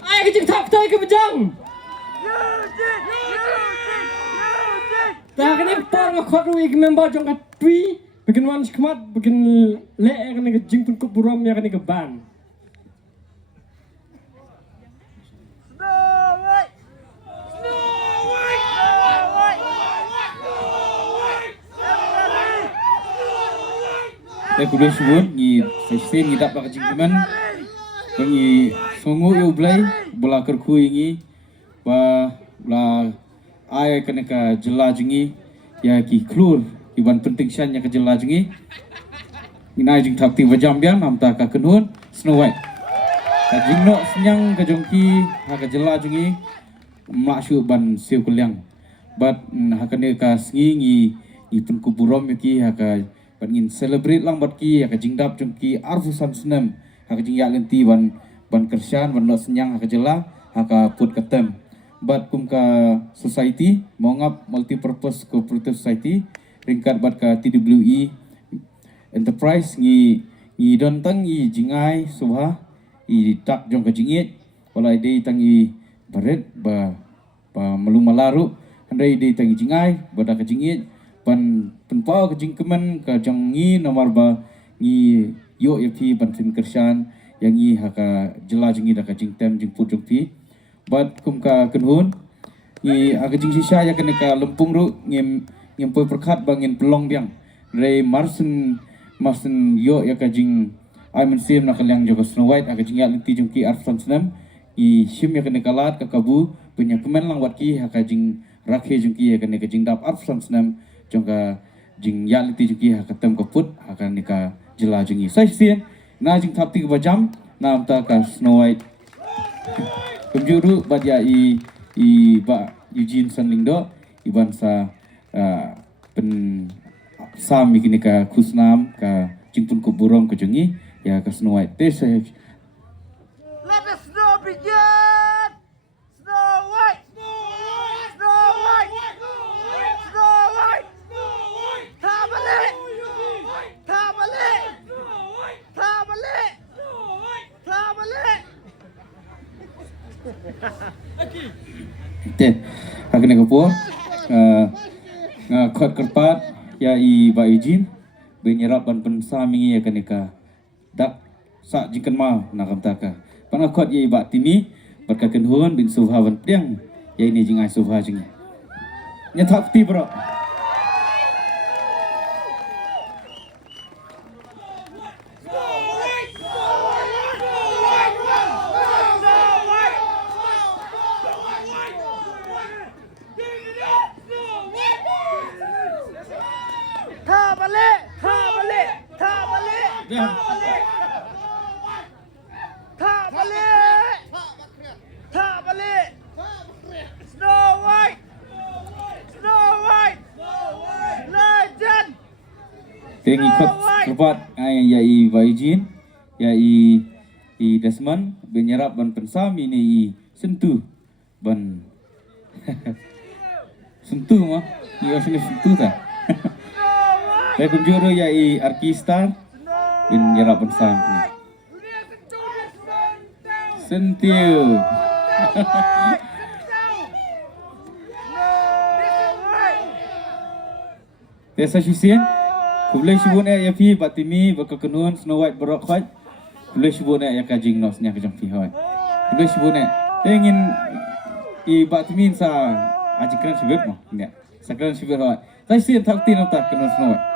ai cái chừng thọc thôi cái bejang ta cái này tar ngak khot ruik member jong kat tui bikin wan skmat bikin le kan cái jing pun kuburam ya kan cái ban Saya kudu sebut ni sesi ni tak pakai jingkiman bagi songo eu blai bola kerku ini ba la ai kena ka jela jingi ya ki klur iban penting syan ya ka jela jingi minai jing thapti wajam bian amta ka kenun Snow White ka jingno senyang ka jongki ha ka jela jingi masyu ban siu kuliang bat ha kene ka sngi ni pun kuburom ki ha ka ban ingin celebrate lang bat ki ka jingdap jongki arfusan senam ha ka jing ya lenti ban kersian ban no senyang ha ka jela ha ka put katem bat kum ka society mongap multi purpose cooperative society ringkat bat ka TWE enterprise ngi don tang i jingai subha i tak jong ka jingit walai dei tang i baret ba melung malaru handai dei tang i jingai boda ka jingit pan penpau ka jingkeman ka jangi nomor ba ngi yo yapi ban tin kersian yang i haka jela jingi da ka jingtem jing put jong pi bat kum ka kenhun i aga jing sisa ya kene ka lempung ru ngem poi perkhat bangin pelong biang re marsen yo ya ka jing ai men sim na kalyang jo Snow White aga jing ya lenti jong ki arfan senam i sim ya kene kalat ka kabu punya kemen lang wat ki haka jing rakhe jong ki ya kene ka jing dap arfan senam jong ka jing ya lenti jong ki haka tem ka put haka ne ka jela jingi sai sien na jing thapti ka jam nam ta ka Snow White Kumjuru badia i ba Eugene Sanlingdo iban sa pen sam mikini ka kusnam ka jingpun ko burom ko jongi ya ka Snow White te sa Let the snow begin! Snow White! Snow White! Snow White! Tabale! Tabale! Tabale! Tabale! te hakne ko po khot kerpat ya i ba Eugene benyerap ban pen sami ya kanika dak sa jingkan ma na kamta ka pangakot ya i ba timi berkaken hun bin subha ban tiang ya ini jingai subha jingi nya thapti bro Tabale! Tabale! Tabale! Tabale! Tabale! Tabale! Snow White! Snow White! Legend! Tengi kot kerpat ai ya i ba Eugene ya i Desmond benyerap ban pensam ini i sentuh ban sentuh mah i asli sentuh ta saya kunjuru ya i Arkistar benyerap pensam ini sentiu Tesa sisien kublai shibun ya fi batimi bakakenun Snow White borok khot kublai shibun ya kajing nosnya kajang fi hoy kublai shibun ingin i batimi sa ajikran shibut mo ne sakran shibut hoy sai sien thakti nota kenun Snow White